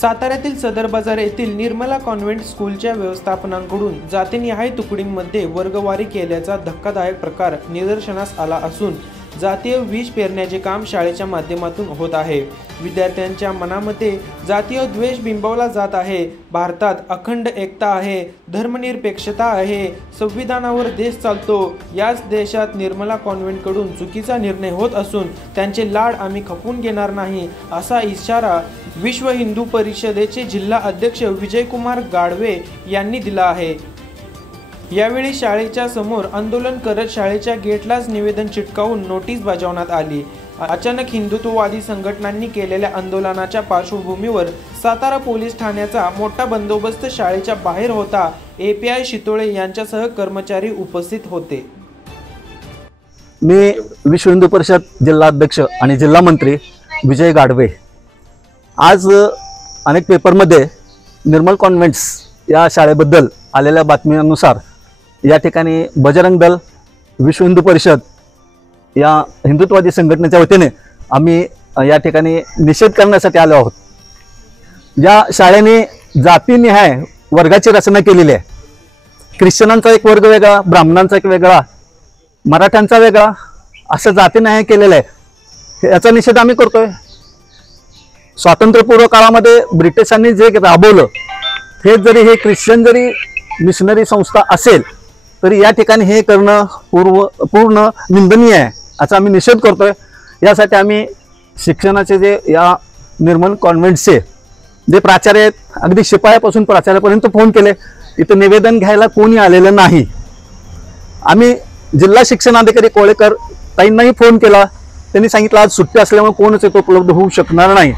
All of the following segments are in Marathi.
साताऱ्यातील सदर बाजार येथील निर्मला कॉन्व्हेंट स्कूलच्या व्यवस्थापनाकडून जातीनिहाय तुकडींमध्ये वर्गवारी केल्याचा धक्कादायक प्रकार निदर्शनास आला असून जातीय विष पेरण्याचे काम शाळेच्या माध्यमातून होत आहे। विद्यार्थ्यांच्या मनामध्ये जातीय द्वेष बिंबवला जात आहे। भारतात अखंड एकता आहे, धर्मनिरपेक्षता आहे, संविधानावर देश चालतो। याच देशात निर्मला कॉन्व्हेंटकडून चुकीचा निर्णय होत असून त्यांचे लाड आम्ही खपवून घेणार नाही, असा इशारा विश्व हिंदू परिषदेचे जिल्हा अध्यक्ष विजयकुमार गाडवे यांनी दिला आहे। यावेळी शाळेच्या समोर आंदोलन करत शाळेच्या गेटलाच निवेदन चिटकावून नोटीस बजावण्यात आली। अचानक हिंदुत्ववादी संघटनांनी केलेल्या आंदोलनाच्या पार्श्वभूमीवर सातारा पोलीस ठाण्याचा मोठा बंदोबस्त शाळेच्या बाहेर होता। API शितोळे यांच्यासह कर्मचारी उपस्थित होते। मी विश्व हिंदू परिषद जिल्हा अध्यक्ष आणि जिल्हा मंत्री विजय गाडवे। आज अनेक पेपरमध्ये निर्मल कॉन्व्हेंट्स या शाळेबद्दल आलेल्या बातम्यांनुसार या ठिकाणी बजरंग दल, विश्व हिंदू परिषद या हिंदुत्ववादी संघटनेच्या वतीने आम्ही या ठिकाणी निषेध करण्यासाठी आलो आहोत। या शाळेने जातीनिहाय वर्गाची रचना केलेली आहे। ख्रिश्चनांचा एक वर्ग वेगळा, ब्राह्मणांचा एक वेगळा, मराठ्यांचा वेगळा, असं जातीनिहाय केलेलं आहे। याचा निषेध आम्ही करतोय। स्वातंत्र्यपूर्व काळामध्ये ब्रिटिशांनी जे राबवलं हे जरी हे ख्रिश्चन जरी मिशनरी संस्था असेल तरी या ठिकाणी हे करणं पूर्ण निंदनीय आहे, याचा आम्ही निषेध करतोय। यासाठी आम्ही शिक्षणाचे जे या निर्मल कॉन्व्हेंटचे जे प्राचार्य आहेत, अगदी शिपायापासून प्राचार्यापर्यंत फोन केले, इथं निवेदन घ्यायला कोणी आलेलं नाही। आम्ही जिल्हा शिक्षणाधिकारी कोळेकर ताईंनाही फोन केला, त्यांनी सांगितलं आज सुट्टी असल्यामुळे कोणच इथं उपलब्ध होऊ शकणार नाही।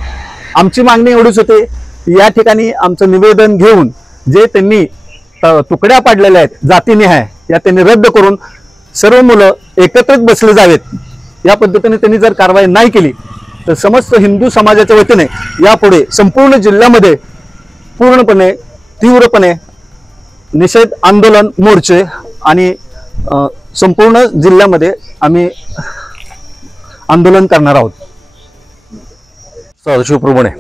आमची मागणी एवढीच होती, या ठिकाणी आमचं निवेदन घेऊन जे त्यांनी तुकड्या पाडलेल्या आहेत जातीनिहाय या त्यांनी रद्द करून सर्व मुलं एकत्रित बसले जावेत। या पद्धतीने त्यांनी जर कारवाई नाही केली तर समस्त हिंदू समाजाच्या वतीने यापुढे संपूर्ण जिल्ह्यामध्ये पूर्णपणे तीव्रपणे निषेध आंदोलन, मोर्चे आणि संपूर्ण जिल्ह्यामध्ये आम्ही आंदोलन करणार आहोत। सदाशिवप्रमाणे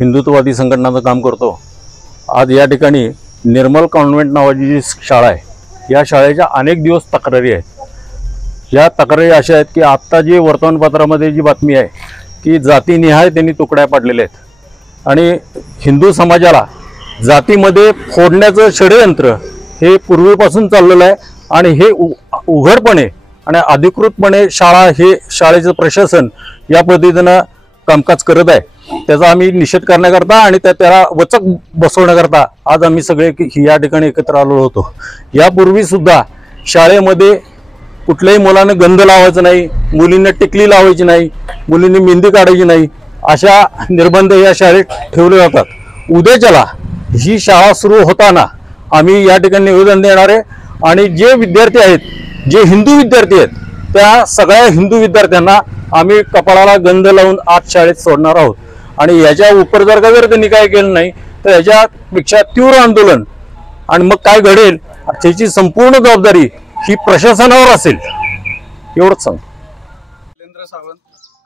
हिंदुत्ववादी संघटनाचं काम करतो। आज या ठिकाणी निर्मल कॉन्व्हेंट नावाची जी शाळा आहे, या शाळेच्या अनेक दिवस तक्रारी आहेत। या तक्रारी अशा आहेत की आत्ता जी वर्तमानपत्रामध्ये जी बातमी आहे की जातीनिहाय त्यांनी तुकड्या पाडलेल्या आहेत आणि हिंदू समाजाला जातीमध्ये फोडण्याचं षडयंत्र हे पूर्वीपासून चाललेलं आहे आणि हे उघडपणे आणि अधिकृतपणे शाळेचं प्रशासन या पद्धतीनं कामकाज करत आहे। त्याचा आम्ही निषेध करण्याकरता आणि त्याला वचक बसवण्याकरता आज आम्ही सगळे या ठिकाणी एकत्र आलो होतो। यापूर्वी सुद्धा शाळेमध्ये कुठल्याही मुलानं गंध लावायचं नाही, मुलींना टिकली लावायची नाही, मुलींनी मेहंदी काढायची नाही, अशा निर्बंध या शाळेत ठेवले जातात। उद्याच्याला ही शाळा सुरू होताना आम्ही या ठिकाणी निवेदन देणार आहे आणि जे विद्यार्थी आहेत, जे हिंदू विद्यार्थी आहेत, त्या सगळ्या हिंदू विद्यार्थ्यांना आम्ही कपाळाला गंध लावून आज शाळेत सोडणार आहोत आणि याच्या उपर जर का त्यांनी काय केलं नाही तर याच्यापेक्षा तीव्र आंदोलन आणि मग काय घडेल त्याची संपूर्ण जबाबदारी ही प्रशासनावर असेल, एवढंच सांग। शैलेंद्र सावंत,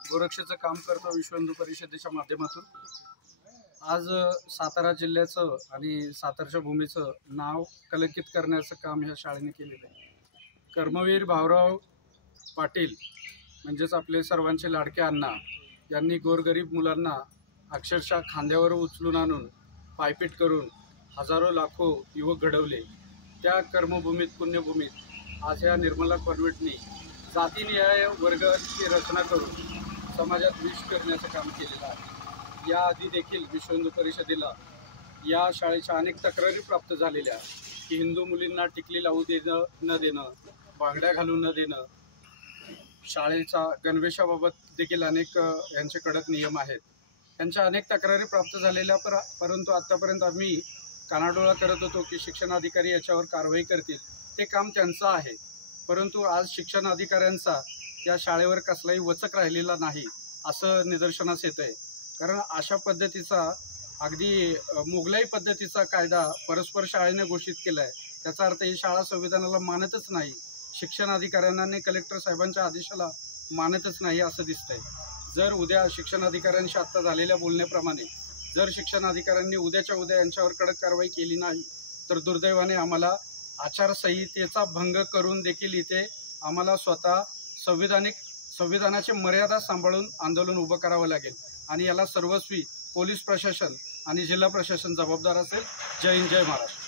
गोरक्षेचं काम करतो विश्व हिंदू परिषदेच्या माध्यमातून। आज सातारा जिल्ह्याचं आणि सातारच्या भूमीचं नाव कलंकित करण्याचं काम ह्या शाळेने केलेलं आहे। कर्मवीर भाऊराव पाटील म्हणजेच आपले सर्वांचे लाडके अण्णा यांनी गोरगरीब मुलांना अक्षरशः खांद्यावर उचलून आणून पायपीट करून हजारो लाखो युवक घडवले। त्या कर्मभूमीत, पुण्यभूमीत आज या निर्मला कॉन्व्हेंटने जातीनिहाय वर्गाची रचना करून समाजात विष करण्याचं काम केलेलं आहे। याआधी देखील विश्व हिंदू परिषदेला या शाळेच्या अनेक तक्रारी प्राप्त झालेल्या की हिंदू मुलींना टिकली लावू न देणं, बांगड्या घालू न देणं, शाळेचा गणवेशाबाबत देखील अनेक यांचे कडक नियम आहेत। यांच्या अनेक तक्रारी प्राप्त झालेल्या परंतु आतापर्यंत आम्ही कानाडोळा करत होतो की शिक्षण अधिकारी याच्यावर कारवाई करतील, ते काम त्यांचं आहे। परंतु आज शिक्षण अधिकाऱ्यांचा या शाळेवर कसलाही वचक राहिलेला नाही असं निदर्शनास येत आहे। कारण अशा पद्धतीचा अगदी मोगलाई पद्धतीचा कायदा परस्पर शाळेने घोषित केला आहे, त्याचा अर्थ ही शाळा संविधानाला मानतच नाही, शिक्षण अधिकाऱ्यांना आणि कलेक्टर साहेबांच्या आदेशाला मानतच नाही असं दिसतंय। जर उद्या शिक्षण अधिकाऱ्यांशी आत्ता झालेल्या बोलण्याप्रमाणे जर शिक्षण अधिकाऱ्यांनी उद्याच्या उद्या यांच्यावर कडक कारवाई केली नाही तर दुर्दैवाने आम्हाला आचारसंहितेचा भंग करून देखील इथे आम्हाला स्वतः संविधानाची मर्यादा सांभाळून आंदोलन उभं करावं लागेल आणि याला सर्वस्वी पोलीस प्रशासन आणि जिल्हा प्रशासन जबाबदार असेल. जय हिंद, जय महाराष्ट्र.